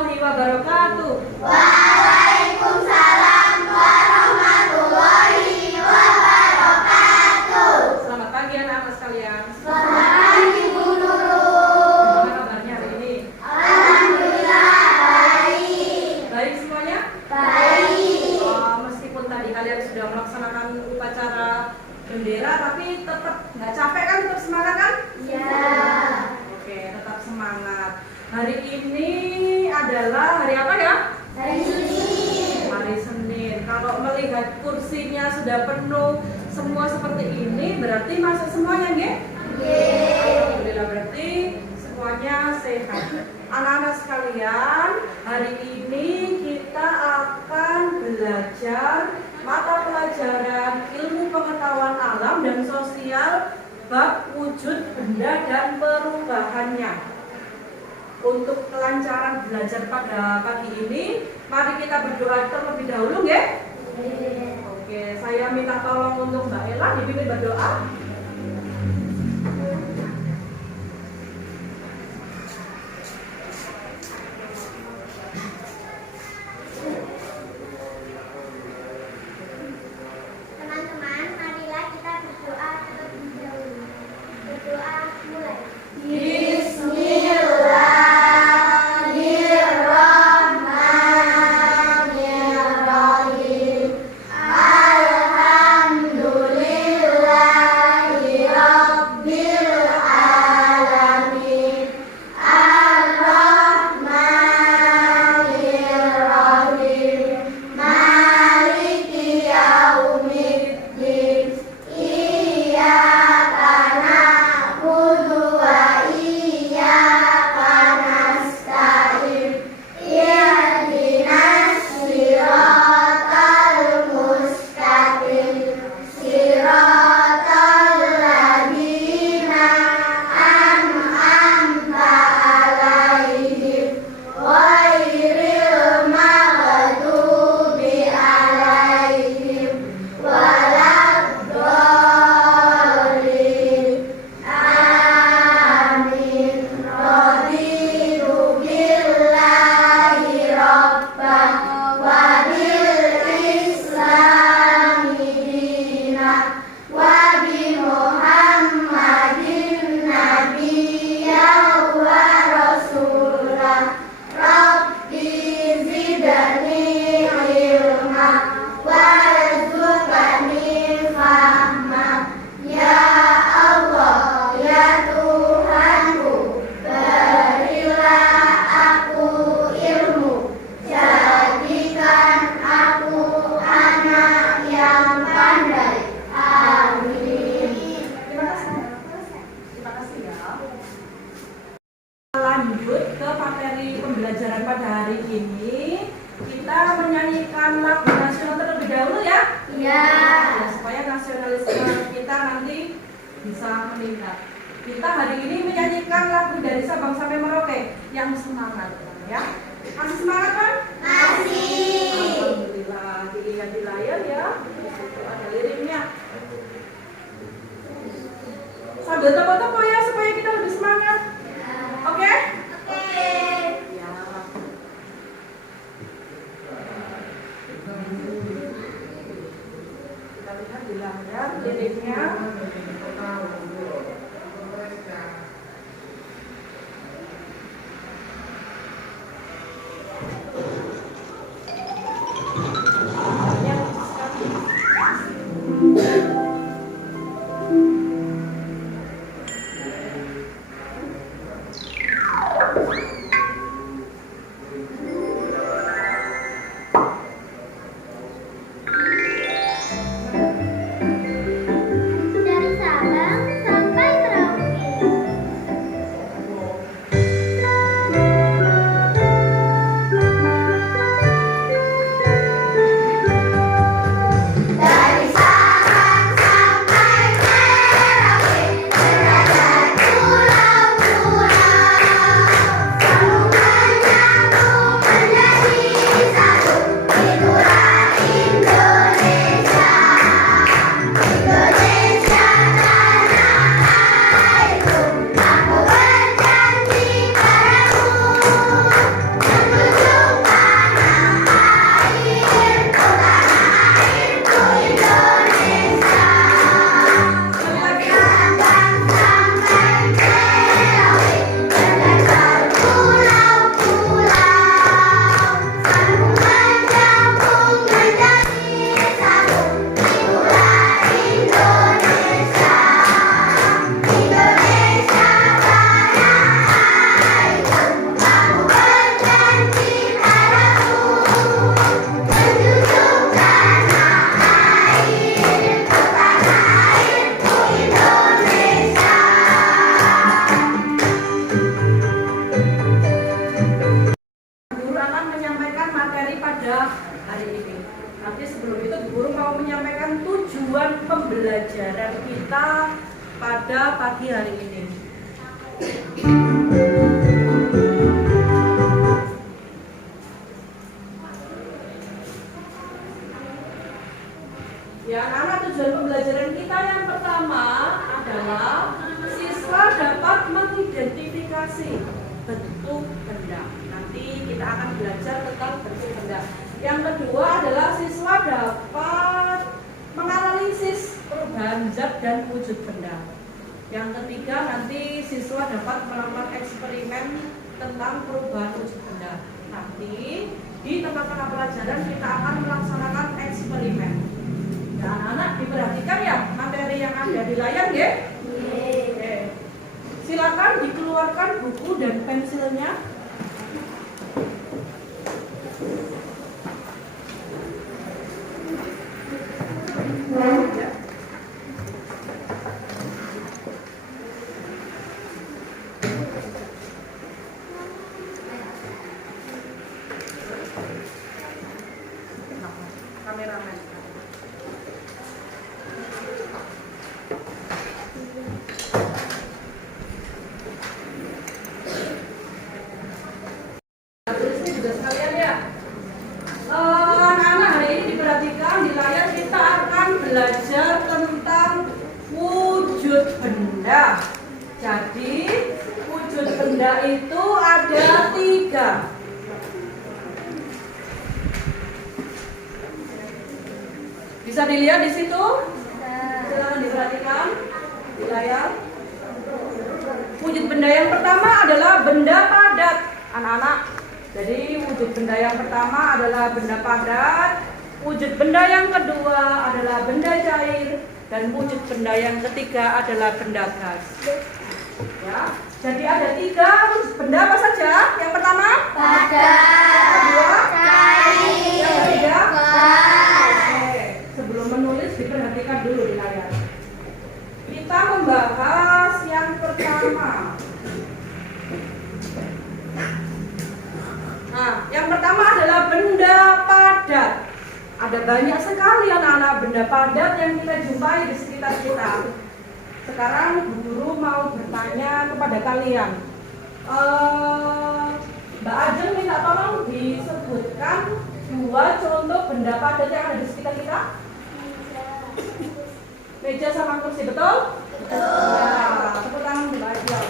warahmatullahi wabarakatuh. Waalaikumsalam warahmatullahi wabarakatuh. Selamat pagi anak-anak sekalian. Selamat pagi Bu Nurul. Gimana kabarnya hari ini? Alhamdulillah baik. Baik semuanya? Baik. Meskipun tadi kalian sudah melaksanakan upacara bendera, tapi tetap nggak capek kan? Tetap semangat kan? Ya. Oke, tetap semangat. Hari ini adalah hari apa ya? Hari Senin. Hari Senin. Kalau melihat kursinya sudah penuh semua seperti ini, berarti masuk semuanya, nggih? Alhamdulillah, berarti semuanya sehat. Anak-anak sekalian, hari ini kita akan belajar mata pelajaran ilmu pengetahuan alam dan sosial bab wujud benda dan perubahannya. Untuk kelancaran belajar pada pagi ini, mari kita berdoa terlebih dahulu, nggih? Oke, saya minta tolong untuk Mbak Ella dipimpin berdoa. Teman-teman, marilah kita berdoa terlebih dahulu. Berdoa mulai. Bismillahirrahmanirrahim. Alhamdulillahirabbil alamin. Ar-Rahmanirrahim. Maliki yaumiddin. Iyyaka na'budu wa iyyaka nasta'in. Ihdinas siratal mustaqim. Siratal ladzina an'amta 'alaihim ghairil maghdubi 'alaihim waladdallin. Amin. Raditu billahi rabban wa bil islami dinan wa bi Muhammadin nabiyyan wa rasulan. Rabbi zidni ilma warzuqni fahma. Ya Allah, ya Tuhanku, berilah aku ilmu, jadikan aku anak yang pandai. Amin. Terima kasih ya. Lanjut ke materi pembelajaran pada hari ini. Kita menyanyikan lagu nasional terlebih dahulu ya. Ya. Supaya nasionalisme kita nanti bisa meningkat. Kita hari ini menyanyikan lagu dari Sabang sampai Merauke yang semangat ya. Masih semangat kan? Masih. Alhamdulillah, dilihat di layar ya. Itu ada liriknya. Sambil tepuk-tepuk ya supaya kita lebih semangat. Oke? Oke. Ya. Kita lihat di layar liriknya. Ya, sekali. tujuan pembelajaran kita pada pagi hari ini. Ya, anak, tujuan pembelajaran kita yang pertama adalah siswa dapat mengidentifikasi bentuk benda. Nanti kita akan belajar tentang bentuk benda. Yang kedua adalah siswa dapat menganalisis perubahan zat dan wujud benda. Yang ketiga nanti siswa dapat melakukan eksperimen tentang perubahan wujud benda. Nanti di tempat pelajaran kita akan melaksanakan eksperimen. Dan anak-anak diperhatikan ya materi yang ada di layar ya. Oke. Silakan dikeluarkan buku dan pensilnya. Kameramen. Ini juga sekalian ya. Anak-anak hari ini diperhatikan di layar kita akan belajar tentang wujud benda. Jadi wujud benda itu ada 3. Bisa dilihat di situ? Silakan diperhatikan di layar. Wujud benda yang pertama adalah benda padat, anak-anak. Jadi wujud benda yang pertama adalah benda padat. Wujud benda yang kedua adalah benda cair, dan wujud benda yang ketiga adalah benda gas. Ya. Jadi ada 3 wujud benda apa saja? Yang pertama Padat. kedua Cair. yang ketiga Gas. Oke, sebelum menulis diperhatikan dulu di layar. Kita membahas yang pertama. Nah, yang pertama adalah benda padat. Ada banyak sekali anak-anak benda padat yang kita jumpai di sekitar kita. Sekarang Bu Guru mau bertanya kepada kalian. Mbak Ajeng minta tolong disebutkan 2 contoh benda padat yang ada di sekitar kita. Meja sama kursi, betul? Betul. Ya, tepuk tangan Mbak Ajeng.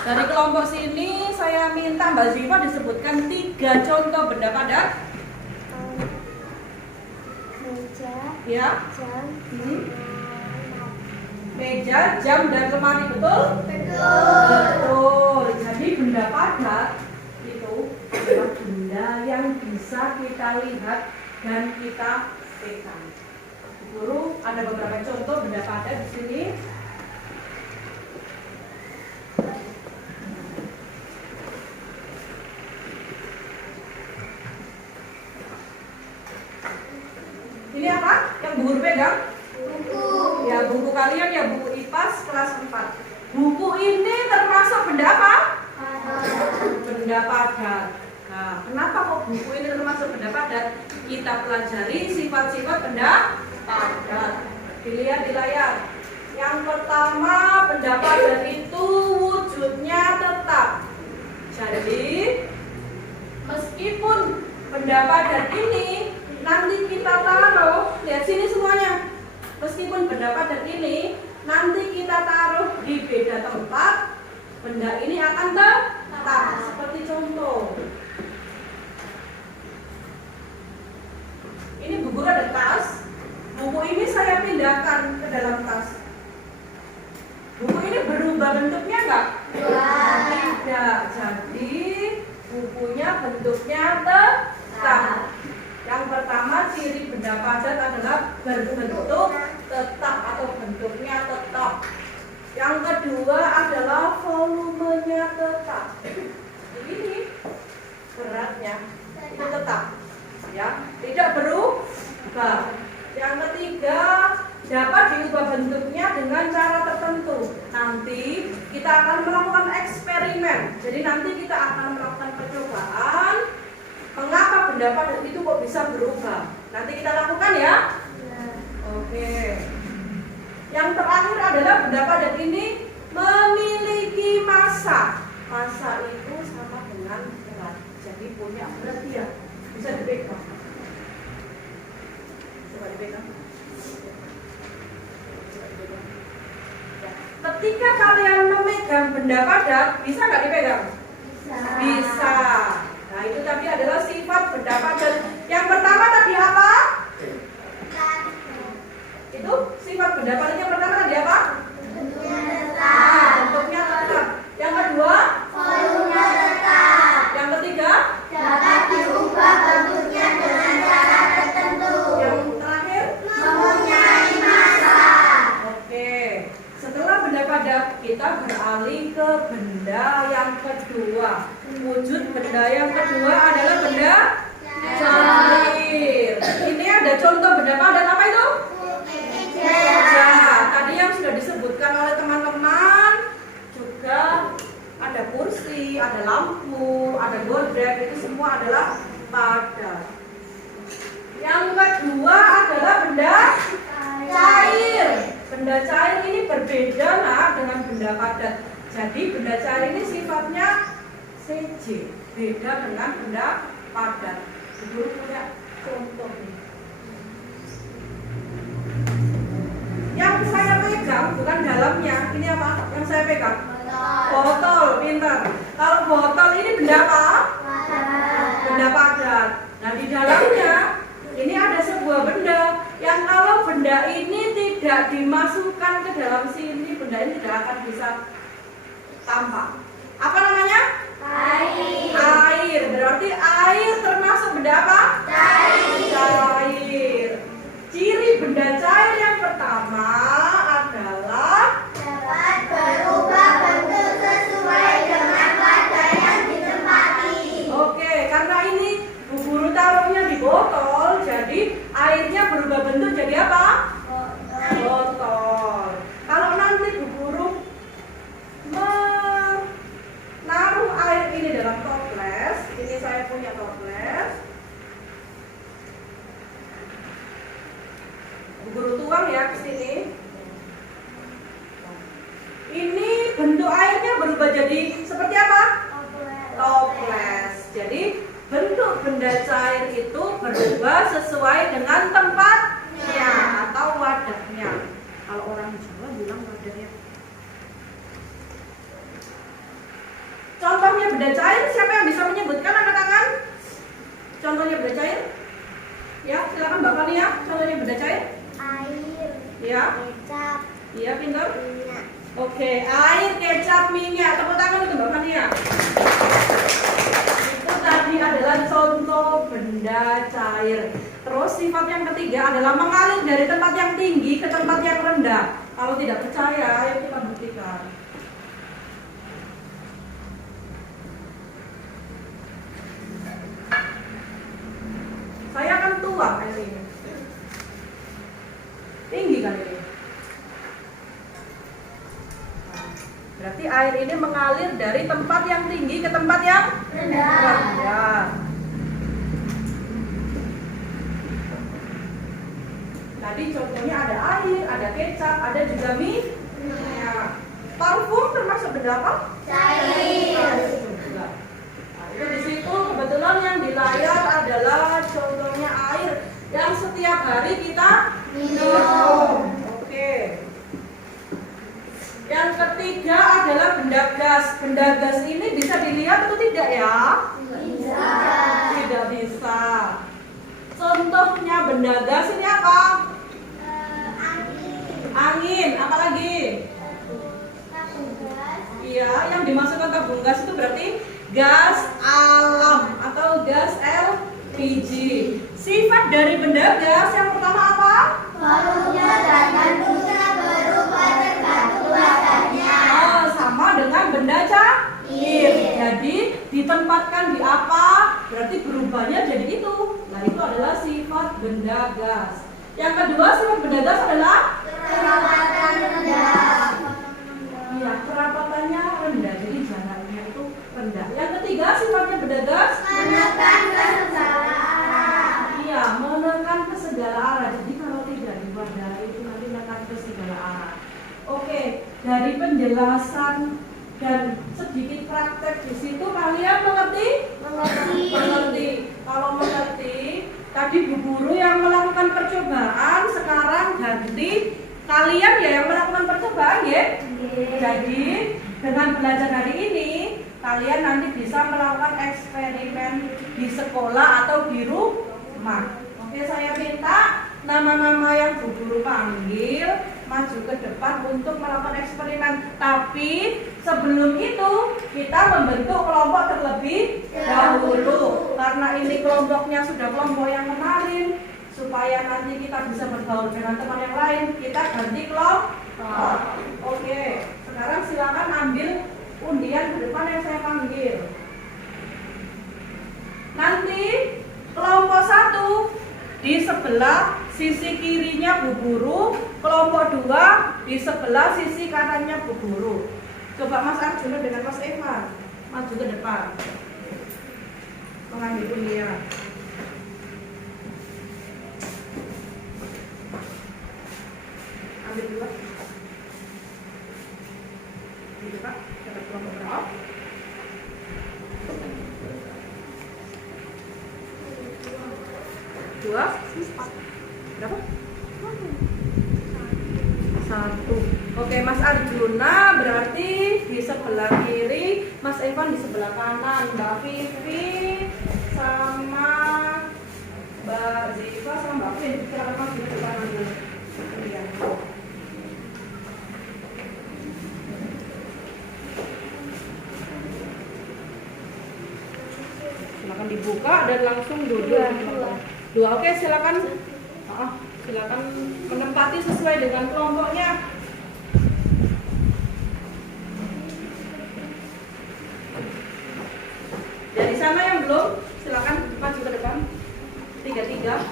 Dari kelompok sini saya minta Mbak Ziva disebutkan 3 contoh benda padat. Meja. Ya. Jam. Meja, jam, dan lemari, betul? Betul. Betul. Jadi benda padat itu adalah benda yang bisa kita lihat dan kita pegang. Guru ada beberapa contoh benda padat di sini. Ini apa? Yang Bu Guru pegang? Buku. Ya, buku kalian ya, buku IPAS kelas 4. Buku ini termasuk benda apa? Benda padat. Nah, kenapa kok buku ini termasuk benda padat? Kita pelajari sifat-sifat benda padat. Dilihat di layar. Yang pertama, benda padat itu wujudnya tetap. Jadi, meskipun benda padat ini nanti kita taruh, lihat sini semuanya. Meskipun benda padat ini nanti kita taruh di beda tempat, benda ini akan tetap. Seperti contoh, ini Bu Guru ada tas. Buku ini saya pindahkan ke dalam tas. Buku ini berubah bentuknya enggak? Tidak. Jadi bukunya bentuknya tetap. Yang pertama, ciri benda padat adalah berbentuk tetap atau bentuknya tetap. Yang kedua adalah volumenya tetap. Ini beratnya itu tetap, ya, tidak berubah. Yang ketiga, dapat diubah bentuknya dengan cara tertentu. Nanti kita akan melakukan eksperimen. Jadi nanti kita akan melakukan percobaan. Mengapa benda padat itu kok bisa berubah? Nanti kita lakukan ya. Oke. Oke. Yang terakhir adalah benda padat ini memiliki massa. Massa itu sama dengan berat. Jadi punya berat ya. Bisa dipegang. Coba dipegang. Ya. Ketika kalian memegang benda padat, bisa nggak dipegang? Bisa. Nah, itu tadi adalah sifat benda padat. Yang pertama tadi apa? Itu sifat benda padat yang pertama tadi apa? Bentuknya tetap. Yang kedua? Volumenya tetap. Yang ketiga? Dapat diubah bentuknya dengan cara tertentu. Yang terakhir? Mempunyai massa. Oke. Setelah benda padat, kita beralih ke benda yang kedua. Wujud benda yang kedua adalah benda cair. Ini ada contoh benda padat apa itu? Meja. Tadi yang sudah disebutkan oleh teman-teman, juga ada kursi, ada lampu, ada gordek, itu semua adalah padat. Yang kedua adalah benda cair. Benda cair ini berbeda dengan benda padat. Jadi benda cair ini sifatnya CJ, beda dengan benda padat. Ibu punya contoh nih. Yang saya pegang bukan dalamnya, ini apa? Yang saya pegang? Botol, pintar. Kalau botol ini benda apa? Benda padat. Nah, di dalamnya ini ada sebuah benda yang kalau benda ini tidak dimasukkan ke dalam sini, benda ini tidak akan bisa tampak. Apa namanya? Air. Air. Berarti air termasuk benda apa? Cair. Ciri benda cair yang pertama adalah Dapat berubah bentuk sesuai dengan wadah yang ditempati. oke, karena ini Bu Guru taruhnya di botol, jadi airnya berubah bentuk jadi apa? Botol. Kalau nanti Bu Guru menaruh air ini dalam toples, ini saya punya toples. Bu Guru tuang ya ke sini. Ini bentuk airnya berubah jadi seperti apa? Toples. Jadi bentuk benda cair itu berubah sesuai dengan tempatnya atau wadahnya. Kalau orang Jawa bilang wadahnya. Contohnya benda cair, siapa yang bisa menyebutkan, angkat tangan? Contohnya benda cair? Ya, silakan Mbak Fania. Contohnya benda cair? Air. Ya. Kecap. Iya, pintar. Minyak. Oke, air, kecap, minyak. Tepuk tangan untuk Mbak Fania. Itu tadi adalah contoh benda cair. Terus sifat yang ketiga adalah mengalir dari tempat yang tinggi ke tempat yang rendah. Kalau tidak percaya, ayo kita buktikan. Saya akan tuang air ini. Tinggi kan ini? Berarti air ini mengalir dari tempat yang tinggi ke tempat yang rendah. Tadi contohnya ada air, ada kecap, ada juga minyak. Parfum termasuk benda apa? Cair. Nah, itu di situ kebetulan yang di layar adalah contohnya air yang setiap hari kita minum. Oke. Yang ketiga adalah benda gas. Benda gas ini bisa dilihat atau tidak ya? Bisa. Tidak bisa. Contohnya benda gas ini apa? Angin. Apa lagi? Iya, yang dimasukkan tabung gas itu berarti gas alam atau gas LPG. Sifat dari benda gas yang pertama apa? Volumenya dan bentuknya berubah tergantung wadahnya. Oh, sama dengan benda cair. Jadi ditempatkan di apa? Berarti berubahnya jadi itu. Nah, itu adalah sifat benda gas. Yang kedua sifat benda gas adalah Kerapatan rendah. iya, kerapatannya rendah. Jadi jalannya itu rendah. Yang ketiga sifatnya benda gas Menekan ke segala arah. iya, menekan ke segala arah. Jadi kalau tidak diwadahi penjelasan dan sedikit praktek di situ, kalian mengerti? Mengerti. Kalau mengerti, tadi Bu Guru yang melakukan percobaan, sekarang ganti kalian ya yang melakukan percobaan ya. Jadi dengan belajar hari ini, kalian nanti bisa melakukan eksperimen di sekolah atau di rumah. Oke, saya minta nama-nama yang Bu Guru panggil maju ke depan untuk melakukan eksperimen. Tapi sebelum itu kita membentuk kelompok terlebih dahulu. Karena ini kelompoknya sudah kelompok yang kemarin, supaya nanti kita bisa bergaul dengan teman yang lain, kita ganti kelompok. Oke, sekarang silakan ambil undian ke depan yang saya panggil. Nanti kelompok 1 di sebelah sisi kirinya Bu Guru, kelompok 2 di sebelah sisi kanannya Bu Guru. Coba Mas Arjuna dengan Mas Evan maju ke depan mengambil undian. Ambil dua. Ini Pak, dapat kelompok berapa? Dua? Berapa? 1. Oke, Mas Arjuna berarti di sebelah kiri, Mas Evan di sebelah kanan, Mbak Vivi sama Mbak Ziva sama Mbak Vin. Silakan Mas di depan dulu. Iya. Silakan dibuka dan langsung duduk. Dua, oke, silakan. Silakan menempati sesuai dengan kelompoknya. Dari sana yang belum, silakan maju ke depan. 3-3.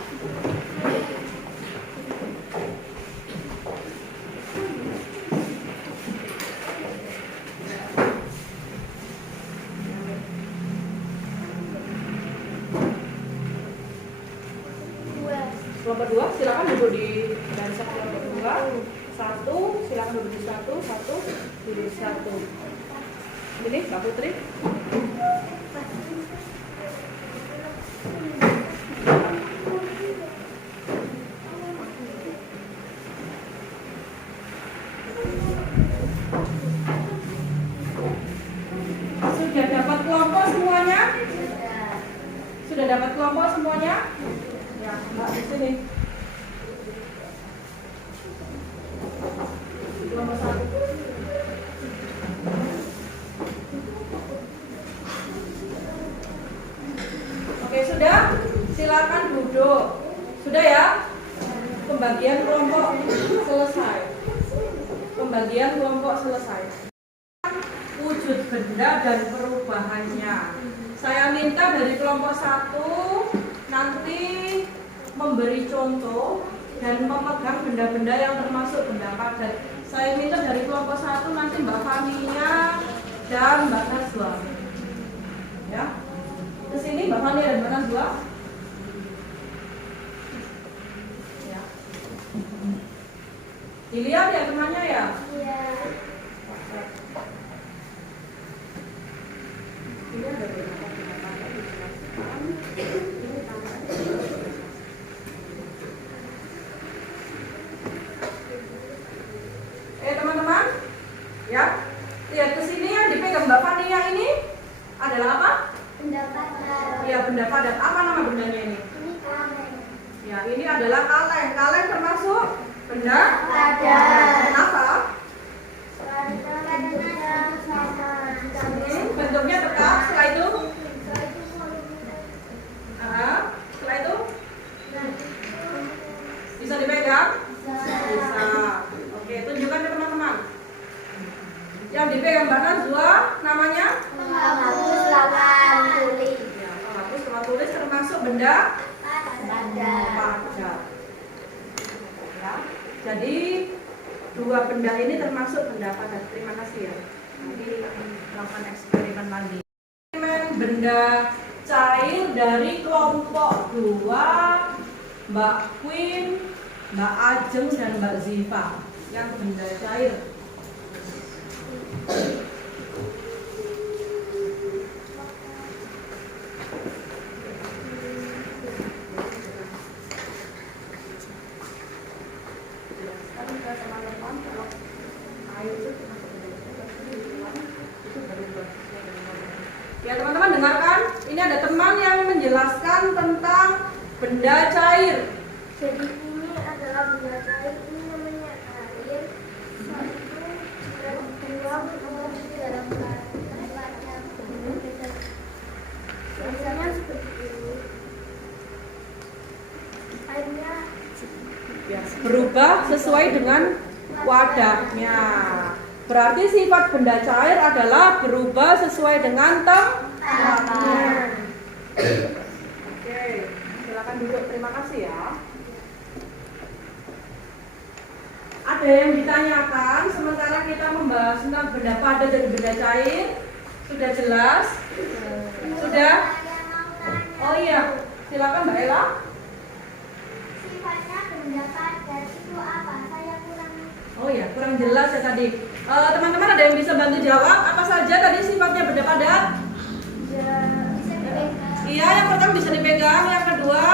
Kelompok 2, silakan duduk di barisan kelompok 2. 1, silakan duduk di 1, 1, duduk di 1. Ini Mbak Putri. Sudah dapat kelompok semuanya? Sudah dapat kelompok semuanya? Ya, Mbak di sini. Kelompok 1. Oke, sudah? Silakan duduk. Sudah ya? Pembagian kelompok selesai. Pembagian kelompok selesai. Wujud benda dan perubahannya. Saya minta dari kelompok 1 nanti memberi contoh dan memegang benda-benda yang termasuk benda padat. Saya minta dari kelompok 1 nanti Mbak Fania dan Mbak Najwa. Ya. Kesini Mbak Fania dan Mbak Najwa. Ya. Dilihat ya temannya ya? Iya. Ini ada beberapa benda padat dijelaskan. Teman-teman, ya, lihat ke sini yang dipegang Mbak Fania ini adalah apa? Benda padat. Ya, benda padat. Apa nama bendanya ini? Ini kaleng. Ya, ini adalah kaleng. Kaleng termasuk benda Padat. Kenapa? Karena Bentuknya tetap. Setelah itu, setelah itu bisa dipegang? Bisa. Oke, tunjukkan ke teman-teman. Yang dipegang Mbak Najwa namanya? penghapus lawan tulis. Ya, penghapus lawan tulis termasuk benda Padat. padat. Ya. Jadi dua benda ini termasuk benda padat. Terima kasih ya. Nanti lakukan eksperimen lagi. Eksperimen benda cair dari kelompok 2 Mbak Queen, Mbak Ajeng dan Mbak Ziva. Yang benda cair. Jelaskan ke teman-teman kalau air itu berubah. Ya teman-teman dengarkan, ini ada teman yang menjelaskan tentang benda cair. Jadi ini adalah benda cair, ini namanya air. Satu jika dituang atau di dalam wadah. Biasanya seperti ini. Airnya Ya, berubah sesuai dengan wadahnya. Berarti sifat benda cair adalah berubah sesuai dengan tempatnya. Oke, silakan duduk. Terima kasih ya. Ada yang ditanyakan sementara kita membahas tentang benda padat dan benda cair? Sudah jelas? Sudah? Oh iya, silakan Mbak Ella. sifatnya benda padat itu apa? Saya kurang. Oh ya, kurang jelas ya tadi. Teman-teman ada yang bisa bantu jawab? Apa saja tadi sifatnya benda padat? Bisa dipegang. Iya, yang pertama bisa dipegang, yang kedua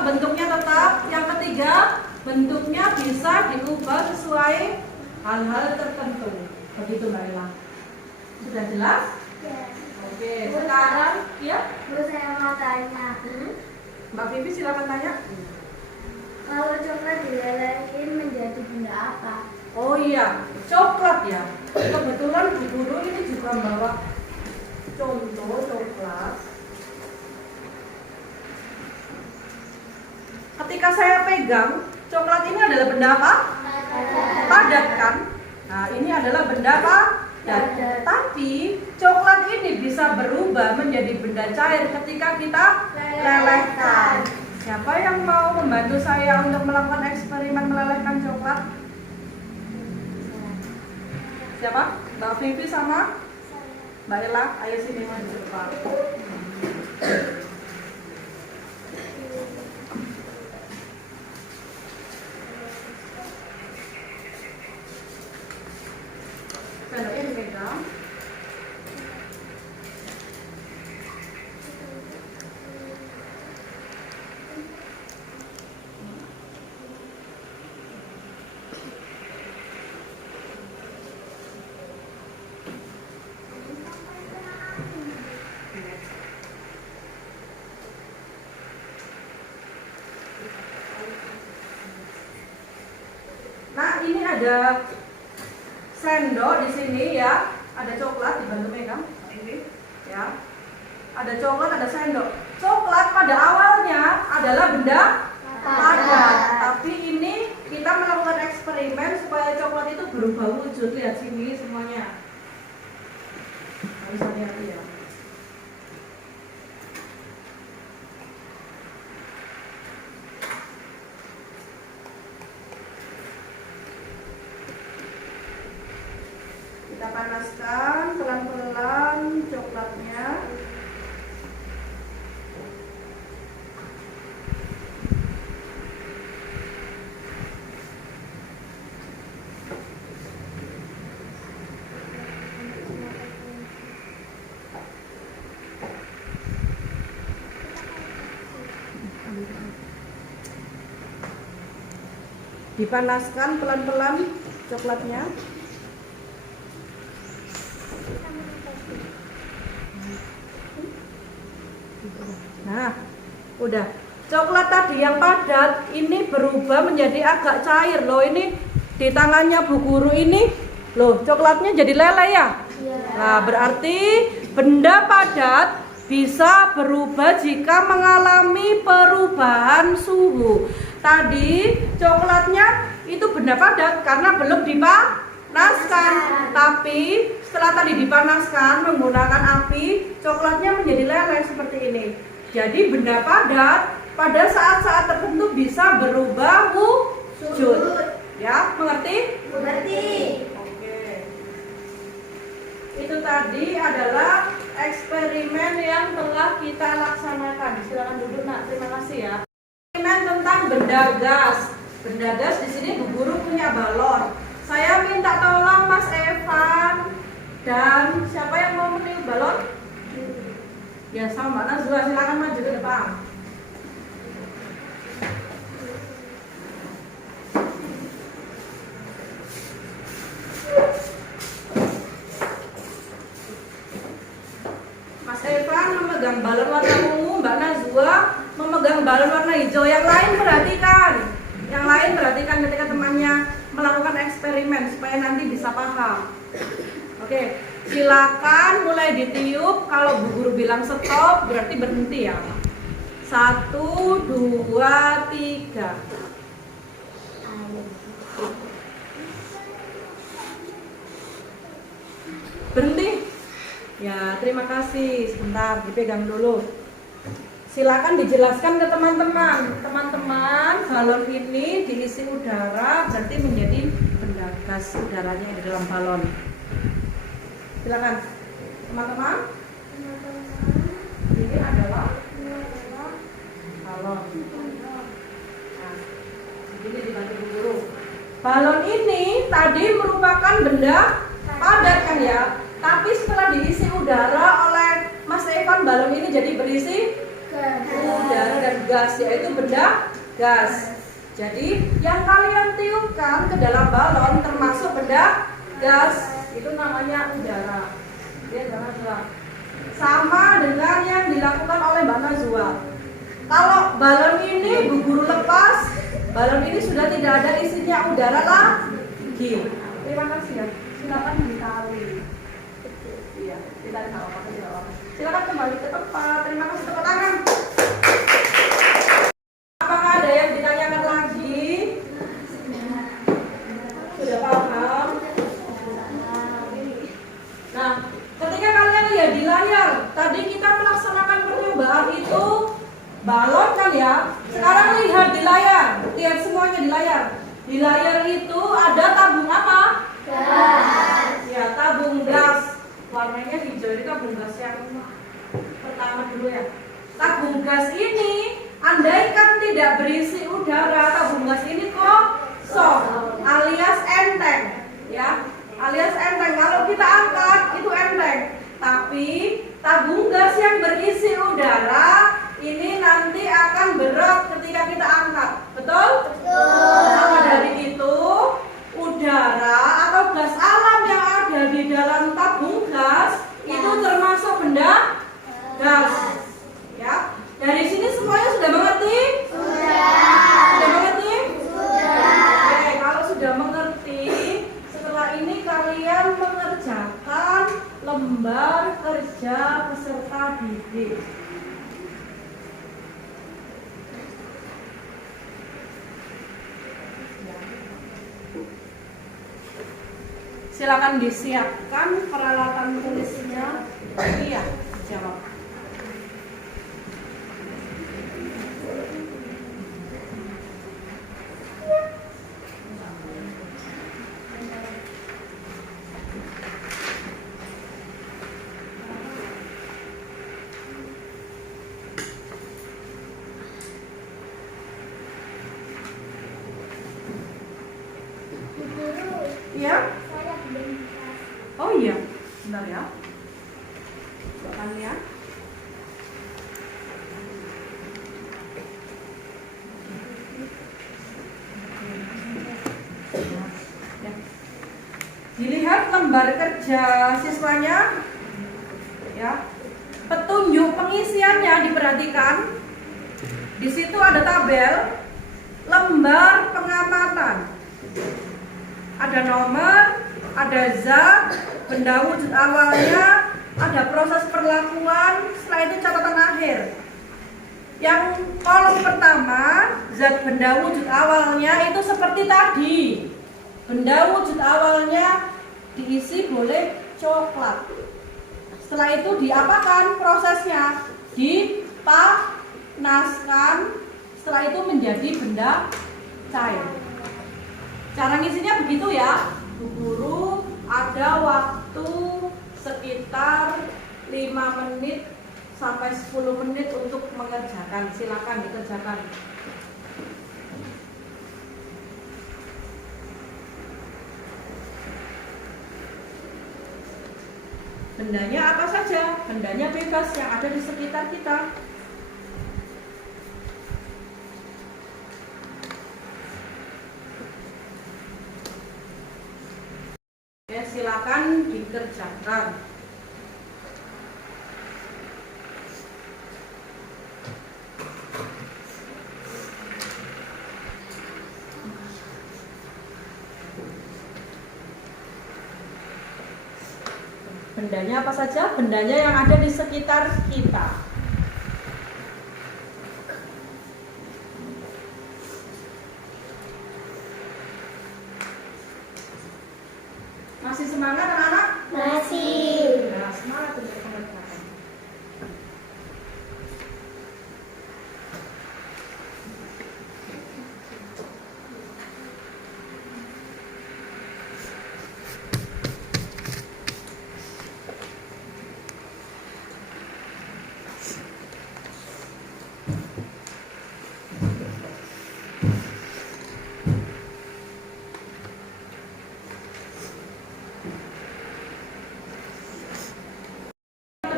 bentuknya tetap, yang ketiga bentuknya bisa diubah sesuai hal-hal tertentu. Begitu Mbak Ella. Sudah jelas? Ya. Oke, sekarang ya Terus saya mau tanya, Mbak Vivi silakan tanya. kalau coklat dilelehin menjadi benda apa? Oh iya, coklat ya. Kebetulan Bu Guru ini juga membawa contoh coklat. Ketika saya pegang, coklat ini adalah benda apa? Padat kan? Nah, ini adalah benda apa? Padat. Tapi coklat ini bisa berubah menjadi benda cair ketika kita lelehkan. Siapa yang mau membantu saya untuk melakukan eksperimen melelehkan coklat? Siapa? Mbak Vivi sama Mbak Ella? Ayo sini maju depan. Sendoknya dipegang. Nah, ini ada sendok di sini ya, ada coklat dibantu megang ini ya, ada coklat, ada sendok. Coklat pada awalnya adalah benda padat, tapi ini kita melakukan eksperimen supaya coklat itu berubah wujud. Lihat sini semuanya, harus hati-hati ya. Kita panaskan pelan-pelan coklatnya. Dipanaskan pelan-pelan coklatnya. Nah, udah. Coklat tadi yang padat ini berubah menjadi agak cair loh. Ini di tangannya Bu Guru ini loh, coklatnya jadi leleh ya. Nah, berarti benda padat bisa berubah jika mengalami perubahan suhu. Tadi coklatnya itu benda padat karena belum dipanaskan. Tapi setelah tadi dipanaskan menggunakan api, coklatnya menjadi leleh seperti ini. Jadi benda padat pada saat-saat tertentu bisa berubah wujud. Ya, mengerti? Mengerti. Oke. Itu tadi adalah eksperimen yang telah kita laksanakan. Silakan duduk Nak, terima kasih ya. Eksperimen tentang benda gas. Benda gas di sini Bu Guru punya balon. Saya minta tolong Mas Evan dan siapa yang mau meniup balon? Ya, sama Mbak Nazwa, silakan maju ke depan. Mas Evan memegang balon warna ungu, Mbak Nazwa memegang balon warna hijau. Yang lain perhatikan. Yang lain perhatikan ketika temannya melakukan eksperimen supaya nanti bisa paham. Oke, silakan mulai ditiup. Kalau Bu Guru bilang stop berarti berhenti ya. 1, 2, 3. Berhenti. Ya, terima kasih. Sebentar, dipegang dulu. Silakan dijelaskan ke teman-teman. Teman-teman, balon ini diisi udara, berarti menjadi benda gas udaranya yang di dalam balon. Silakan, teman-teman. Ini adalah balon. Nah, ini dibantu Bu Guru. Balon ini tadi merupakan benda padat kan ya? Tapi setelah diisi udara oleh Mas Evan, balon ini jadi berisi udara dan gas, yaitu benda gas. Jadi yang kalian tiupkan ke dalam balon termasuk benda gas, itu namanya udara. Ya, Mbak Najwa. Sama dengan yang dilakukan oleh Mbak Najwa. Kalau balon ini Bu Guru lepas, balon ini sudah tidak ada isinya udara lagi. Terima kasih ya. Silakan ditarik. Iya, ditarik apa? Silakan kembali ke tempat. Terima kasih, tepuk tangan. Apakah ada yang ditanyakan lagi? Sudah paham? Nah, ketika kalian lihat di layar, tadi kita melaksanakan percobaan itu balon kan ya. Sekarang lihat di layar, lihat semuanya di layar. Di layar itu ada tabung apa? Gas. Ya, tabung gas. Warnanya hijau, ini tabung gas yang pertama dulu ya. Tabung gas ini, andaikan tidak berisi udara, tabung gas ini kosong, alias enteng, ya, alias enteng. Kalau kita angkat itu enteng, tapi tabung gas yang berisi udara ini nanti akan berat ketika kita angkat, betul? Betul. Maka dari itu, udara atau gas alam yang ada di dalam tabung gas itu termasuk benda gas. Ya, dari sini semuanya sudah mengerti? Sudah mengerti? Oke, kalau sudah mengerti, setelah ini kalian mengerjakan lembar kerja peserta didik. Silakan disiapkan peralatan tulisnya. Iya, jawab. Iya? Oh iya, bentar ya. Silakan ya. Dilihat lembar kerja siswanya, ya. Petunjuk pengisiannya diperhatikan. Di situ ada tabel lembar pengamatan. Ada nomor, ada zat, benda wujud awalnya, ada proses perlakuan, setelah itu catatan akhir. Yang kolom pertama, zat benda wujud awalnya itu seperti tadi. Benda wujud awalnya diisi boleh coklat. Setelah itu diapakan prosesnya? Dipanaskan, setelah itu menjadi benda cair. Cara ngisinya begitu ya. Bu Guru ada waktu sekitar 5 menit sampai 10 menit untuk mengerjakan. Silakan dikerjakan. Bendanya apa saja? Bendanya bebas yang ada di sekitar kita. Oke, silakan dikerjakan. Bendanya apa saja? Bendanya yang ada di sekitar kita. Masih semangat anak-anak? Masih. Nah, semangat untuk pengerjaan.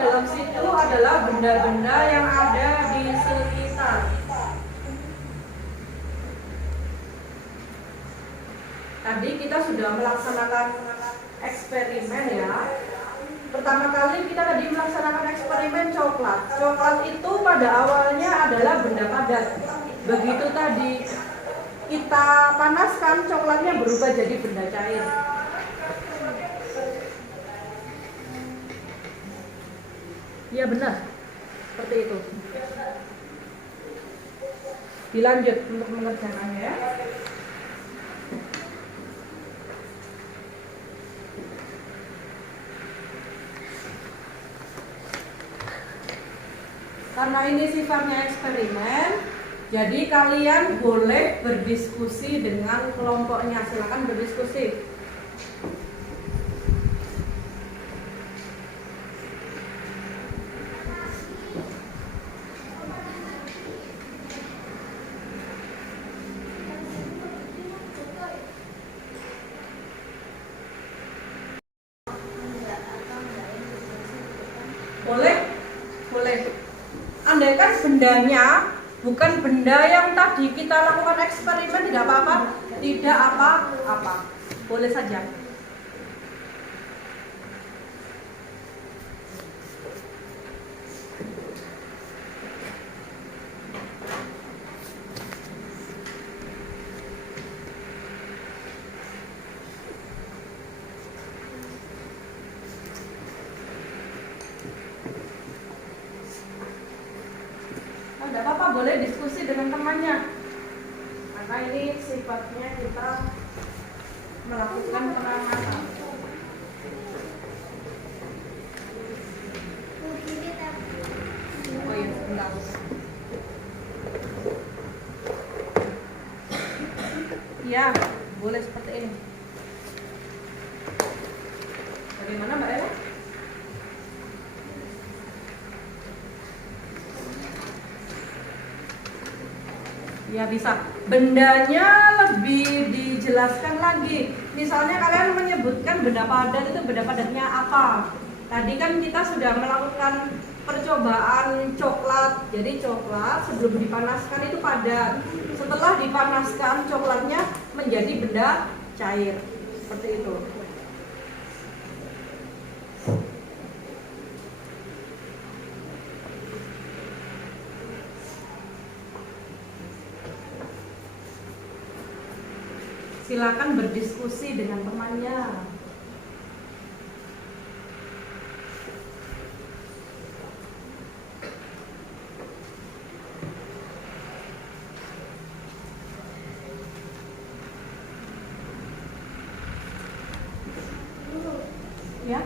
Dalam situ adalah benda-benda yang ada di sekitar. Tadi kita sudah melaksanakan eksperimen ya. Pertama kali kita tadi melaksanakan eksperimen coklat. Coklat itu pada awalnya adalah benda padat. Begitu tadi kita panaskan, coklatnya berubah jadi benda cair. Ya benar, seperti itu. Dilanjut untuk mengerjakannya. Karena ini sifatnya eksperimen, jadi kalian boleh berdiskusi dengan kelompoknya. Silakan berdiskusi. Boleh? Boleh. Andaikan bendanya bukan benda yang tadi kita lakukan eksperimen, tidak apa-apa. Tidak apa-apa. Boleh saja. Tidak apa-apa, boleh diskusi dengan temannya. Karena ini sifatnya kita melakukan pengamatan. Oh iya, sebentar. Ya, boleh seperti ini. Bagaimana Mbak Ella? Ya bisa. Bendanya lebih dijelaskan lagi. Misalnya kalian menyebutkan benda padat, itu benda padatnya apa? Tadi kan kita sudah melakukan percobaan coklat. Jadi coklat sebelum dipanaskan itu padat. Setelah dipanaskan coklatnya menjadi benda cair. Seperti itu. Silakan berdiskusi dengan temannya. Ya.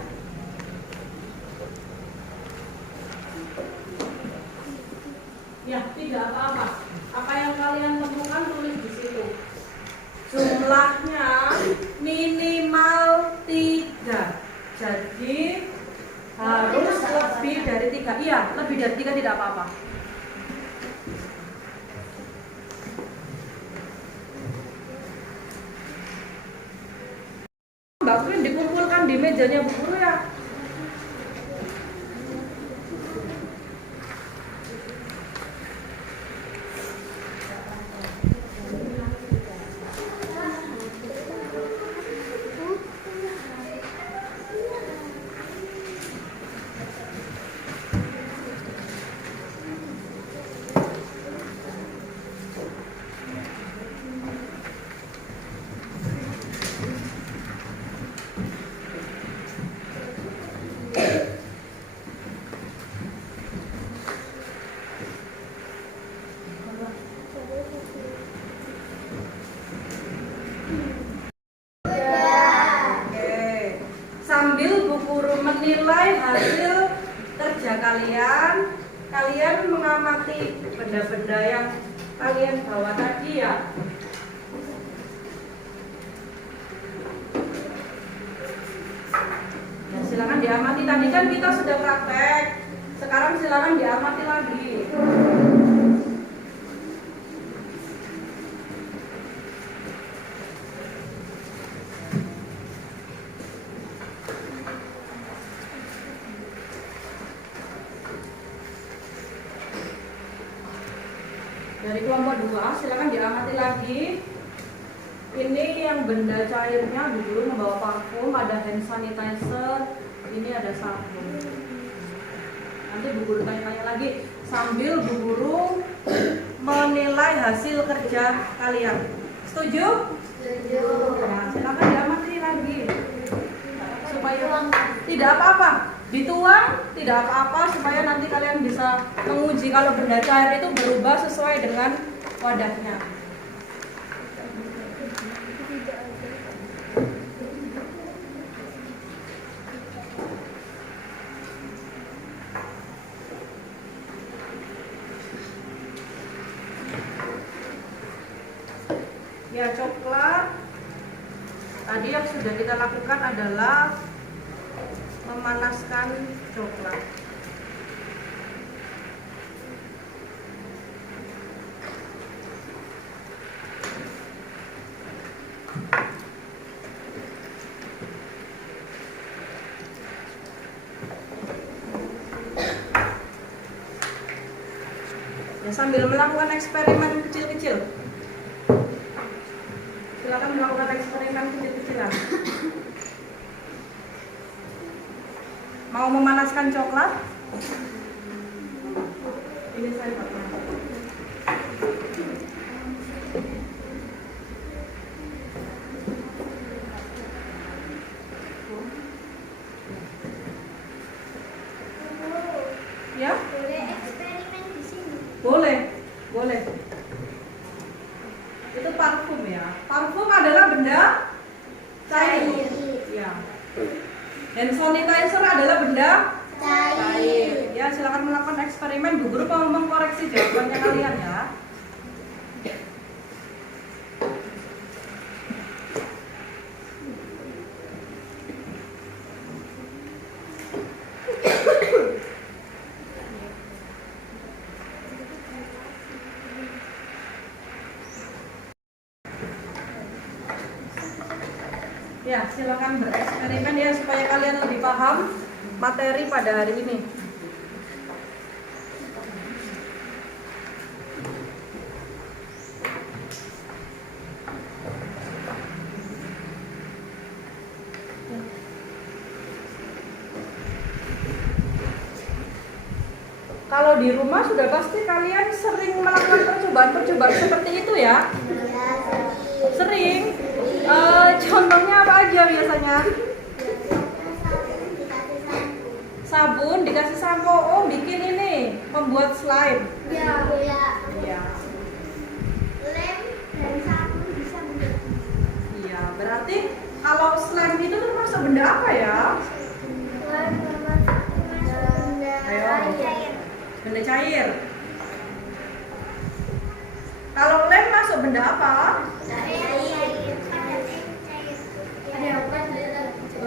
Ya, tidak apa-apa. Apa yang kalian temukan tulis di situ. Jumlahnya minimal 3. Jadi harus lebih dari 3. Iya, lebih dari 3 tidak apa-apa. Mbak Queen dikumpulkan di mejanya Bu Guru ya. kalian, kalian mengamati benda-benda yang kalian bawa tadi ya. Ya, silakan diamati. Tadi kan kita sudah praktek. Sekarang silakan diamati lagi. Dari kelompok 2 silakan diamati lagi. Ini yang benda cairnya dulu membawa parfum, ada hand sanitizer, ini ada sabun. Nanti Bu Guru tanya-tanya lagi sambil Bu Guru menilai hasil kerja kalian. Setuju? Setuju. Nah, silakan diamati lagi supaya tidak apa-apa, dituang tidak apa-apa supaya nanti kalian bisa menguji kalau benda cair itu berubah sesuai dengan wadahnya. Ya, coklat tadi yang sudah kita lakukan adalah memanaskan coklat. Ya, sambil melakukan eksperimen kecil-kecil. Silakan melakukan eksperimen kecil-kecilan. Mau memanaskan coklat? Ini saya pakai. Ya? Boleh eksperimen di sini. Boleh, boleh. Itu parfum ya. Parfum adalah benda cair. Ya. Dan sanitizer adalah benda cair. Ya, silakan melakukan eksperimen. Bu Guru mau mengkoreksi jawabannya kalian ya. Ya, silakan bereksperimen ya supaya kalian lebih paham materi pada hari ini. Kalau di rumah sudah pasti kalian sering melakukan percobaan-percobaan seperti itu ya? Sering. Contohnya apa aja biasanya? Sabun dikasih sampo. Oh, bikin ini, membuat slime. Ya. Iya. Lem dan sabun bisa menjadi. Iya, berarti kalau slime itu termasuk benda apa ya? Ayo. Benda cair. Kalau lem masuk benda apa?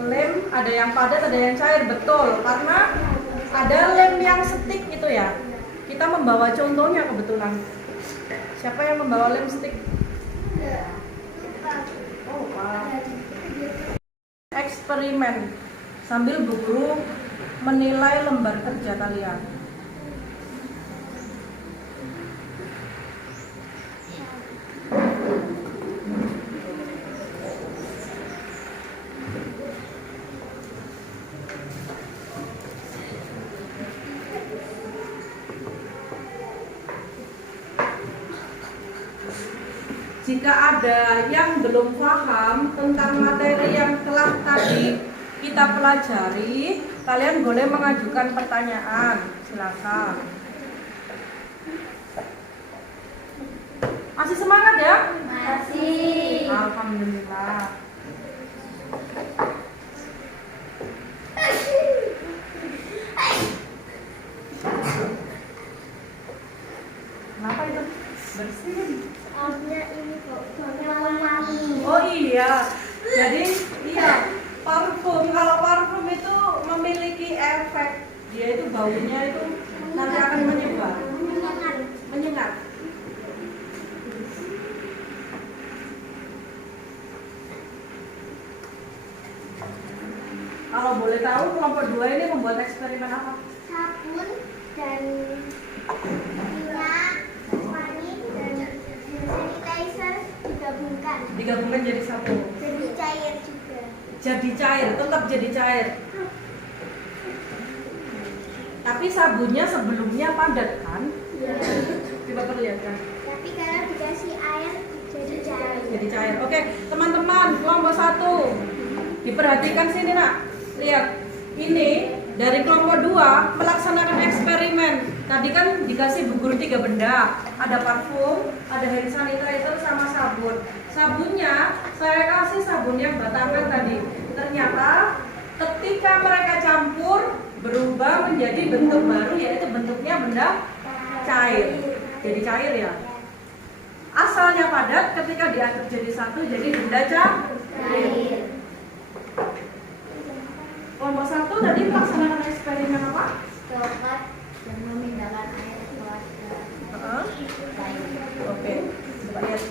Lem ada yang padat, ada yang cair, betul. Karena ada lem yang stick itu ya. Kita membawa contohnya kebetulan. Siapa yang membawa lem stick? Oh, wow. Eksperimen sambil Bu Guru menilai lembar kerja kalian. Jika ada yang belum paham tentang materi yang telah tadi kita pelajari, kalian boleh mengajukan pertanyaan. Silakan. Masih semangat ya? Masih. Alhamdulillah. Bersin. Soalnya ini kok wangi. Oh iya, jadi iya parfum. Kalau parfum itu memiliki efek, dia itu baunya itu nanti akan menyebar, menyengat. Kalau boleh tahu kelompok 2 ini membuat eksperimen apa? Sabun dan minyak wangi dan sanitizer Digabungkan jadi satu. jadi cair juga. Jadi cair, tetap jadi cair. Tapi sabunnya sebelumnya padat kan? Ya. Coba perlihatkan. Tapi kalau dikasih air jadi cair. Jadi cair. Oke, teman-teman, kelompok 1. Diperhatikan sini, Nak. Lihat. Ini dari kelompok 2 melaksanakan eksperimen. Tadi kan dikasih bu guru 3 benda. Ada parfum, ada hand sanitizer sama sabun. Sabunnya saya kasih sabun yang batangan tadi. Ternyata ketika mereka campur berubah menjadi bentuk baru, yaitu bentuknya benda cair. Jadi cair ya. Asalnya padat, ketika diaduk jadi satu jadi benda cair. Kelompok 1 tadi melaksanakan eksperimen apa? Coklat dan memindahkan air ke wadah. Oke. Coba lihat.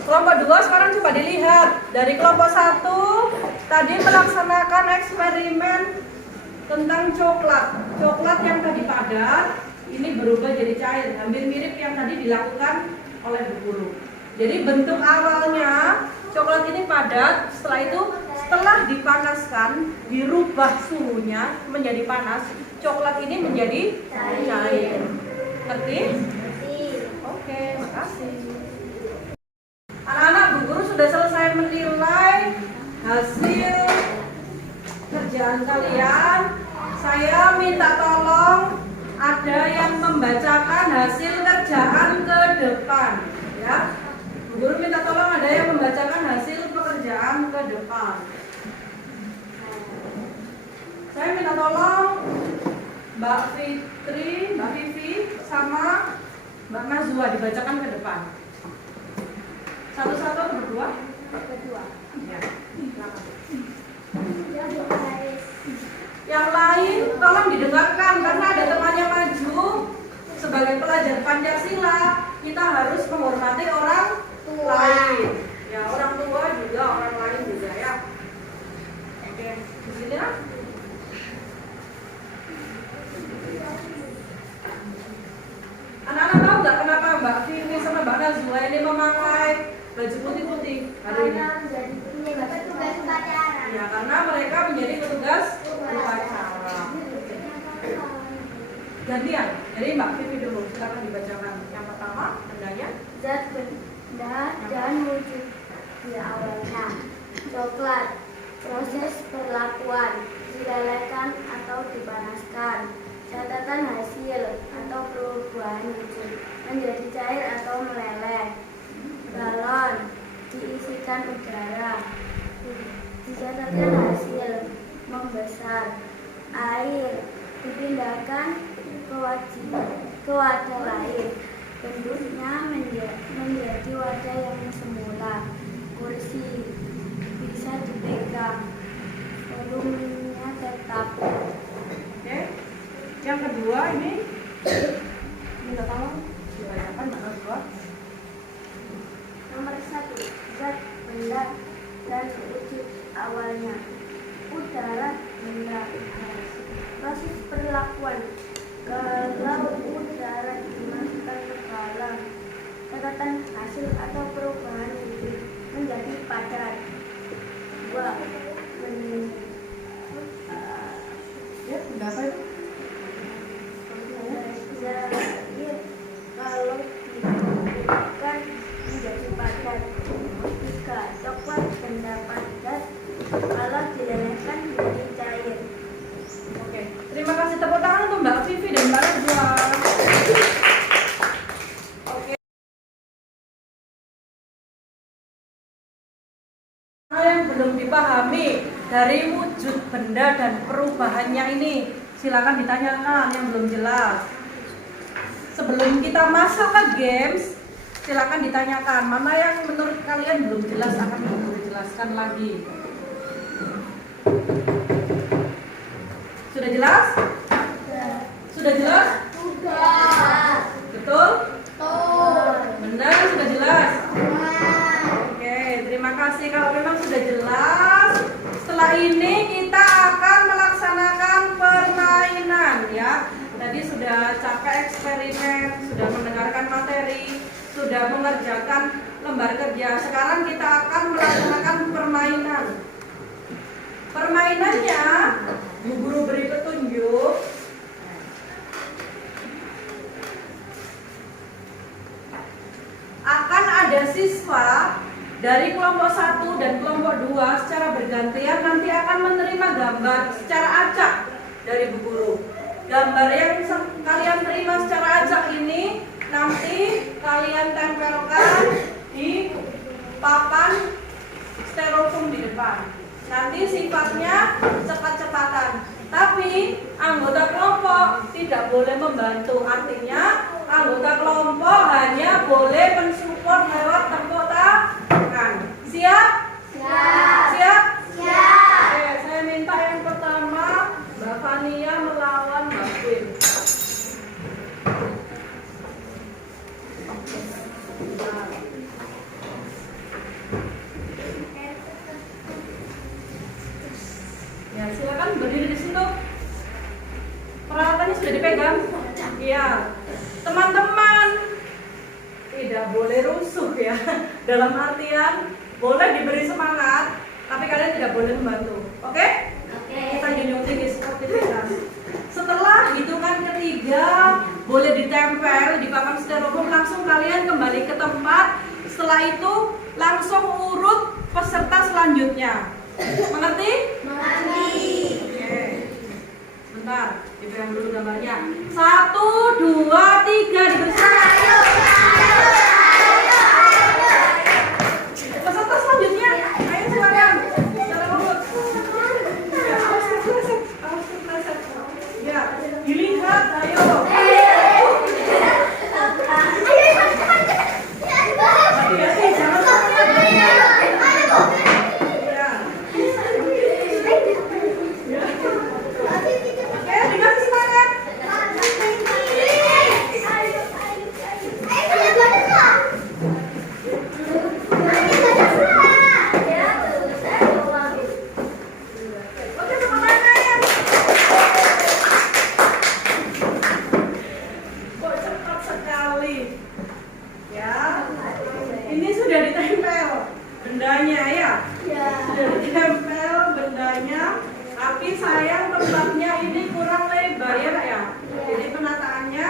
Kelompok 2 sekarang coba dilihat. Dari kelompok 1 tadi melaksanakan eksperimen tentang coklat. Coklat yang tadi padat ini berubah jadi cair, hampir mirip yang tadi dilakukan oleh Bu Guru. Jadi bentuk awalnya coklat ini padat, setelah dipanaskan, dirubah suhunya menjadi panas, coklat ini menjadi cair. Ngerti? Oke, makasih. Anak-anak, Bu Guru sudah selesai menilai hasil kerjaan kalian. Saya minta tolong ada yang membacakan hasil kerjaan ke depan, ya. Bu Guru minta tolong ada yang membacakan hasil pekerjaan ke depan. Saya minta tolong Mbak Fitri, Mbak Vivi, sama Mbak Nazwa dibacakan ke depan. Satu-satu atau berdua? Kedua. Ya. Silakan. Jadi Yang lain tolong didengarkan karena ada temannya maju. Sebagai pelajar Pancasila, kita harus menghormati orang lain. Ya, orang tua juga, orang lain juga ya. Oke, di sini lah. Anak-anak tahu nggak kenapa Mbak Vivi sama Mbak Nazwa ini memakai baju putih-putih hari ini? karena menjadi petugas upacara. Ya, karena mereka menjadi petugas upacara. Gantian, jadi Mbak Vivi dulu, silakan dibacakan. Yang pertama, bendanya. Zat benda dan wujud di awalnya. Coklat, proses perlakuan, dilelehkan atau dipanaskan. Catatan hasil atau perubahan wujud, menjadi cair atau meleleh. Galon, diisikan udara. Dicatatkan hasil, membesar. Air, dipindahkan ke wadah lain. Bentuknya menjadi wadah yang semula. Kursi bisa dipegang, volumenya tetap. Oke. Yang kedua ini minta tolong dibacakan Mbak Nazwa. Nomor 1, zat benda dan wujud awalnya. Udara, benda. Proses perlakuan. Kalau udara dimasukkan ke dalam, catatan hasil atau perubahan wujud menjadi padat. 2. Ya, benda apa itu? Zair kalau dikumpulkan menjadi padat. 3. Coklat benda padat kalau dilelehkan menjadi cair. Oke, terima kasih, tepuk tangan untuk Mbak Vivi dan Mbak Nazwa. Oke. Hal yang belum dipahami dari wujud benda dan perubahannya ini, silakan ditanyakan yang belum jelas. Sebelum kita masuk ke games, silakan ditanyakan. Mana yang menurut kalian belum jelas akan Guru jelaskan lagi. Sudah jelas? Sudah jelas? Betul? Benar, sudah jelas? Oke, terima kasih. Kalau memang sudah jelas, setelah ini kita akan melaksanakan permainan ya. Tadi sudah capek eksperimen, sudah mendengarkan materi, sudah mengerjakan lembar kerja. Sekarang kita akan melaksanakan permainan. Permainannya, Bu Guru beri petunjuk. Akan ada siswa dari kelompok 1 dan kelompok 2 secara bergantian nanti akan menerima gambar secara acak dari Bu Guru. Gambar yang kalian terima secara acak ini nanti kalian tempelkan di papan styrofoam di depan. Nanti sifatnya cepat-cepatan. Tapi anggota kelompok tidak boleh membantu. Artinya anggota kelompok hanya boleh mensupport lewat tepuk tangan. Siap? Siap. Siap? Siap. Oke, saya minta yang pertama Mbak Fania melawan Mbak Queen. Ya, silakan berdiri di situ. Peralatannya sudah dipegang? Iya. Teman-teman tidak boleh rusuh ya. Dalam artian boleh diberi semangat, tapi kalian tidak boleh membantu. Oke? Oke. Kita junjung tinggi sportivitas. Setelah hitungan ketiga boleh ditempel di papan styrofoam, langsung kalian kembali ke tempat. Setelah itu langsung urut peserta selanjutnya. Mengerti? Mengerti. Oke. Bentar, dipegang dulu gambarnya. 1, 2, 3, diberi semangat. Peserta selanjutnya, ayo silakan. Secara urut. Ya, awas terpleset. Ya, dilihat, ayo. Hati-hati, jangan sampai. Dikasih semangat. Oke, semangat ya. Kok cepat sekali. Ya. Ini sudah ditempel bendanya ya. Sudah ditempel bendanya. Tapi sayang tempatnya ini kurang lebar ya. Jadi penataannya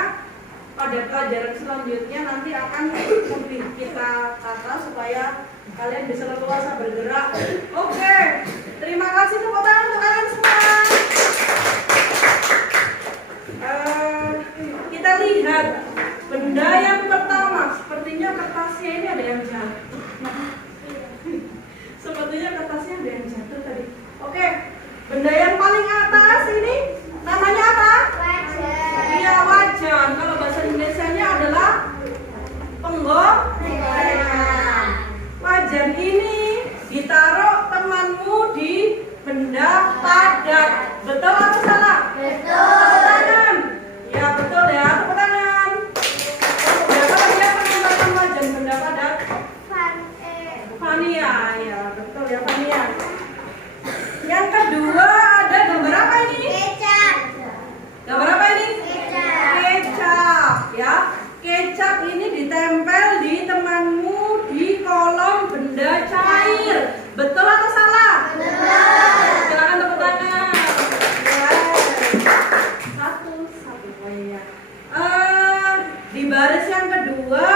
pada pelajaran selanjutnya nanti akan lebih kita tata supaya kalian bisa leluasa bergerak. Oke, terima kasih, tepuk tangan untuk kalian semua. Kita lihat benda yang pertama. Sepertinya kertasnya ini ada yang jatuh. Sepertinya kertasnya ada yang jatuh tadi. Oke. Benda yang paling atas ini namanya apa? Wajan. Iya, wajan. Kalau bahasa Indonesianya adalah penggorengan. Wajan ini ditaruh temanmu di benda padat. Betul atau salah? Betul. Tepuk tangan. Ya, betul ya. Tepuk tangan. Siapa lagi yang menggunakan wajan benda padat? Fania. Ya, betul ya, Fania. Yang kedua ada gambar apa ini? Kecap. Gambar apa ini? Kecap. Kecap ya. Kecap ini ditempel di temanmu di kolom benda cair. Betul atau salah? Betul. Silakan tepuk tangan. Satu. Oh iya. Di baris yang kedua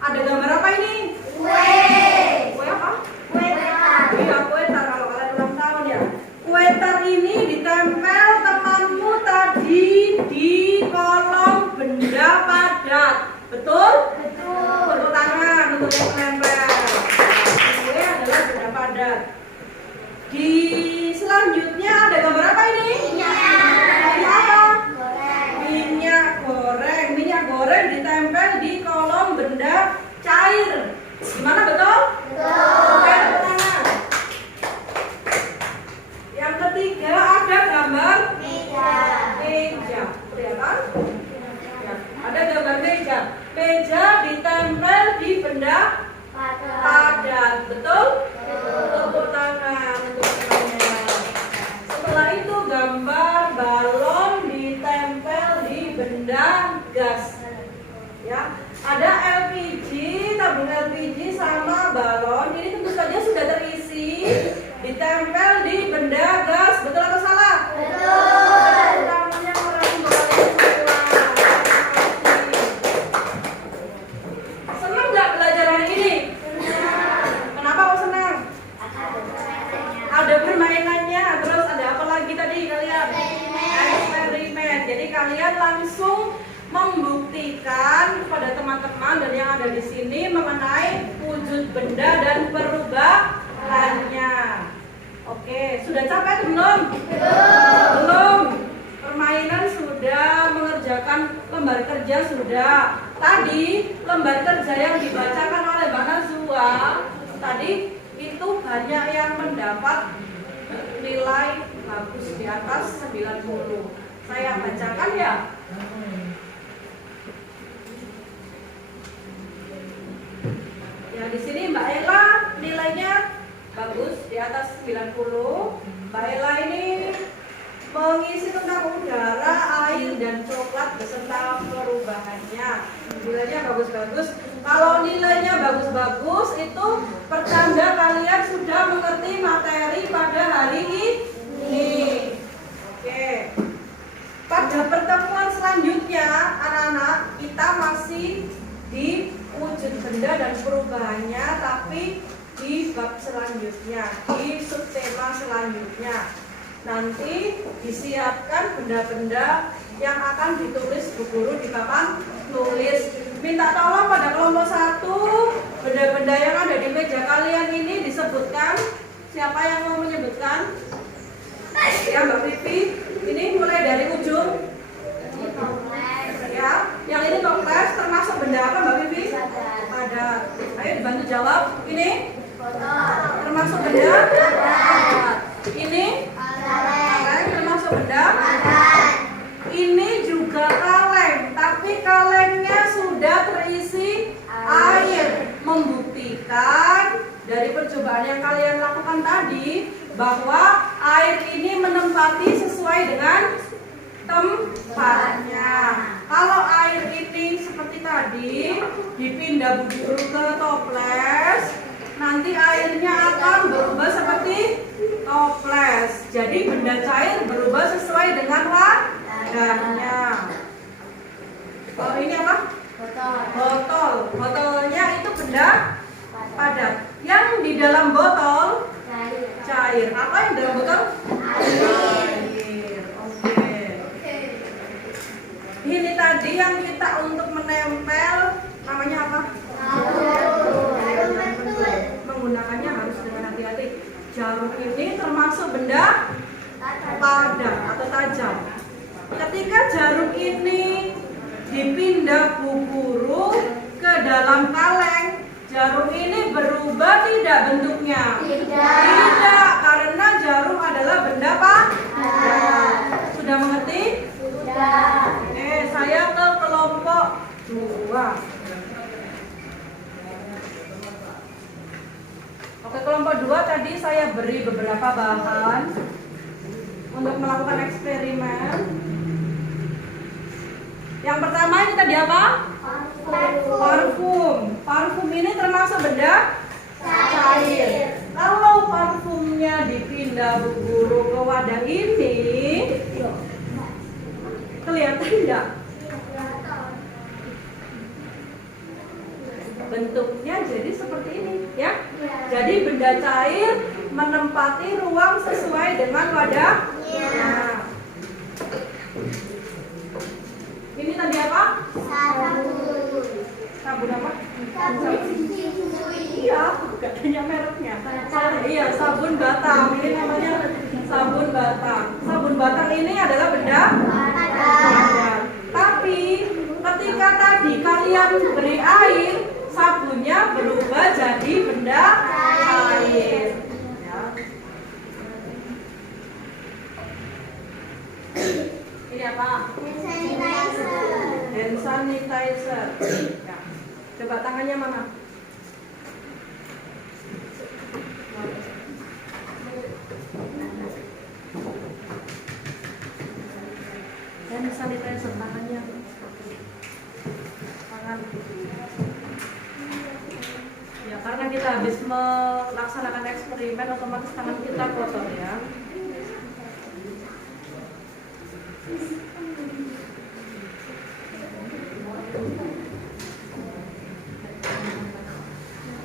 ada gambar apa ini? Kue. Kue apa? Kue tar. Iya, kue tar. Kalau kalian ulang tahun ya. Kue tar ini ditempel temanmu tadi di kolom benda padat. Betul? Betul. Tepuk tangan untuk yang menempel. Kue adalah benda padat. Di selanjutnya ada gambar apa ini? Minyak. Apa? Goreng. Minyak goreng. Minyak goreng ditempel di kolom benda air. Gimana, betul? Oke, tepuk tangan. Yang ketiga ada gambar meja. Kelihatan? Ya, ada gambar meja. Meja ditempel di benda padat. Betul? Tepuk tangan untuk semuanya. Setelah itu gambar balon ditempel di benda gas. Ya, ada LPG, tabung LPG sama balon. Ini tentu saja sudah terisi, ditempel di benda gas. Betul atau salah? Betul. Tangannya orang boleh semua. Senang nggak belajar hari ini? Kenapa kok senang? Ada permainannya. Terus ada apa lagi tadi kalian? Eksperimen. Jadi kalian langsung membuktikan kepada teman-teman dan yang ada di sini mengenai wujud benda dan perubahannya. Oke, sudah capek belum? Belum. Permainan sudah, mengerjakan lembar kerja sudah. Tadi lembar kerja yang dibacakan oleh Mbak Nazwa tadi itu banyak yang mendapat nilai bagus di atas 90. Saya bacakan ya. Ya, di sini Mbak Ella nilainya bagus di atas 90. Mbak Ella ini mengisi tentang udara, air, dan coklat beserta perubahannya. Nilainya bagus-bagus. Kalau nilainya bagus-bagus itu pertanda kalian sudah mengerti materi pada hari ini. Oke. Pada pertemuan selanjutnya, anak-anak, kita masih di wujud benda dan perubahannya, tapi di bab selanjutnya, di subtema selanjutnya. Nanti disiapkan benda-benda yang akan ditulis Bu Guru di papan tulis. Minta tolong pada kelompok 1, benda-benda yang ada di meja kalian ini disebutkan. Siapa yang mau menyebutkan? Ya, Mbak Pipi. Ini mulai dari ujung. Ya, yang ini toples termasuk benda apa Mbak Pipi? Padat. Ayo dibantu jawab. Ini termasuk benda padat. Ini kaleng termasuk benda padat. Ini juga kaleng, tapi kalengnya sudah terisi air. Membuktikan dari percobaan yang kalian lakukan tadi bahwa air ini menempati sesuai dengan tempatnya. Kalau air ini seperti tadi dipindah Bu Guru ke toples, nanti airnya akan berubah seperti toples. Jadi benda cair berubah sesuai dengan wadahnya. Kalau ini apa? Botol. Botolnya itu benda padat. Yang di dalam botol cair. Apa yang dalam botol? Air. Oke. Ini tadi yang kita untuk menempel namanya apa? Menggunakannya harus dengan hati-hati. Jarum ini termasuk benda padat atau tajam. Ketika jarum ini dipindah Bu Guru ke dalam kaleng, jarum ini berubah tidak bentuknya? Tidak, karena jarum adalah benda padat. Sudah mengerti? Sudah. Oke, saya ke kelompok 2. Oke, kelompok 2 tadi saya beri beberapa bahan untuk melakukan eksperimen. Yang pertama ini tadi apa? Parfum. Parfum ini termasuk benda cair. Kalau parfumnya dipindah Bu Guru ke wadah ini, kelihatan tidak? Bentuknya jadi seperti ini, ya. Jadi benda cair menempati ruang sesuai dengan wadahnya. Ini tadi apa? Sabun apa? Iya, gak tanya mereknya. Iya, sabun batang. Ini namanya sabun batang. Sabun batang ini adalah benda padat. Tapi ketika tadi kalian beri air, sabunnya semuanya berubah jadi benda cair. Ya. Ini apa? Hand sanitizer. Ya. Coba tangannya mana? Hand sanitizer tangannya. Tangan. Ya, karena kita habis melaksanakan eksperimen, otomatis tangan kita kotor ya.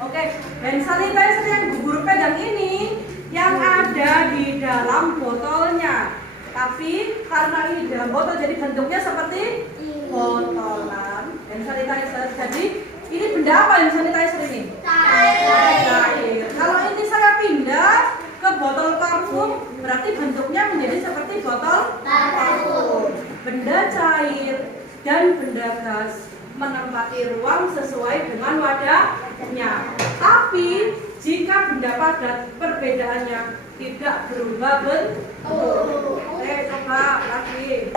Oke, hand sanitizer yang Bu Guru pegang ini yang ada di dalam botolnya. Tapi karena ini dalam botol jadi bentuknya seperti botolan. Hand sanitizer. Jadi ini benda apa hand sanitizer ini? Cair. Kalau ini saya pindah ke botol parfum, berarti bentuknya menjadi seperti botol parfum. Benda cair dan benda gas menempati ruang sesuai dengan wadahnya. Tapi jika benda padat perbedaannya tidak berubah bentuk. Coba lagi.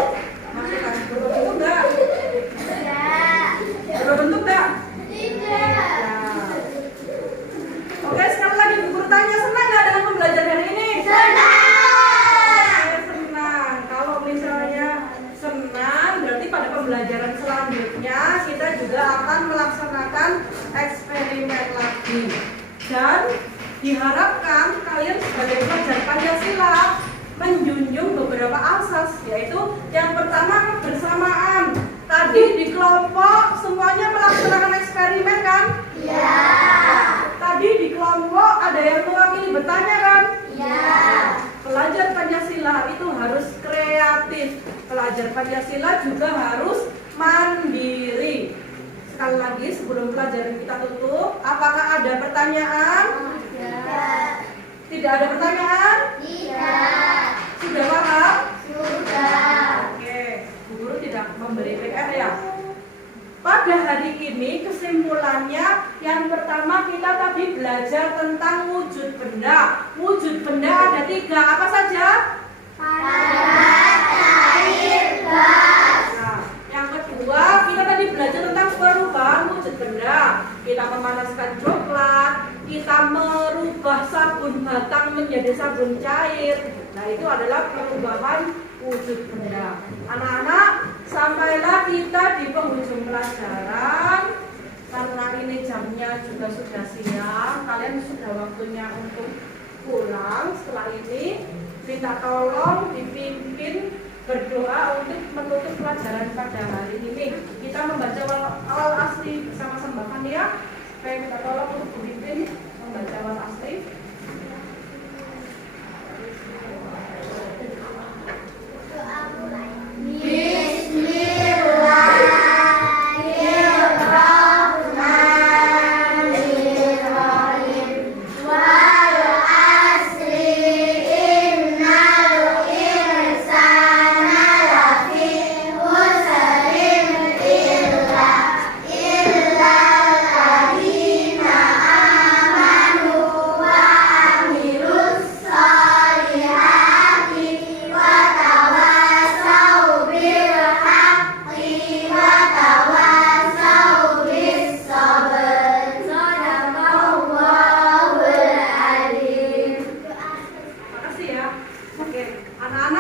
Masukkan berubah bentuk enggak? Berubah bentuk enggak? Tidak. Oke, sekali lagi Bu Guru tanya, senang nggak dengan pembelajaran hari ini? Senang. Kalau misalnya senang, berarti pada pembelajaran selanjutnya kita juga akan melaksanakan eksperimen lagi. Dan diharapkan kalian sebagai pelajar Pancasila menjunjung beberapa asas, yaitu yang pertama kebersamaan. Tadi di kelompok semuanya melaksanakan eksperimen kan? Iya. Tadi di kelompok ada yang mewakili bertanya kan? Iya. Pelajar Pancasila itu harus kreatif. Pelajar Pancasila juga harus mandiri. Sekali lagi sebelum pelajaran kita tutup, apakah ada pertanyaan? Tidak. Tidak ada pertanyaan? Tidak. Sudah paham? Sudah. Oke, Bu Guru tidak memberi PR ya. Pada hari ini kesimpulannya yang pertama kita tadi belajar tentang wujud benda. Wujud benda ada 3, apa saja? Padat, cair, gas. Nah, yang kedua kita tadi belajar tentang perubahan wujud benda. Kita memanaskan coklat, kita merubah sabun batang menjadi sabun cair. Nah, itu adalah perubahan wujud benda. Anak-anak, sampailah kita di penghujung pelajaran. Karena ini jamnya juga sudah siang, kalian sudah waktunya untuk pulang. Setelah ini minta tolong dipimpin berdoa untuk menutup pelajaran pada hari ini. Kita membaca awal asli bersama-sama kan ya. Saya minta tolong untuk dipimpin membaca awal asli.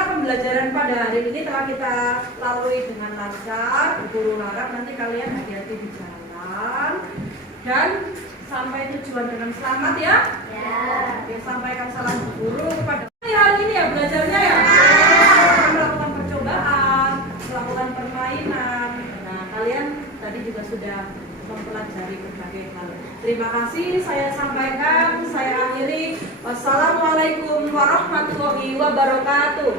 Pembelajaran pada hari ini telah kita lalui dengan lancar. Bu Guru harap nanti kalian hati-hati di jalan dan sampai tujuan dengan selamat ya. Ya. Sampaikan salam Bu Guru kepada hari ini ya belajarnya ya. Melakukan percobaan, melakukan permainan. Nah, kalian tadi juga sudah mempelajari berbagai hal. Terima kasih saya sampaikan, saya akhiri. Wassalamualaikum warahmatullahi wabarakatuh.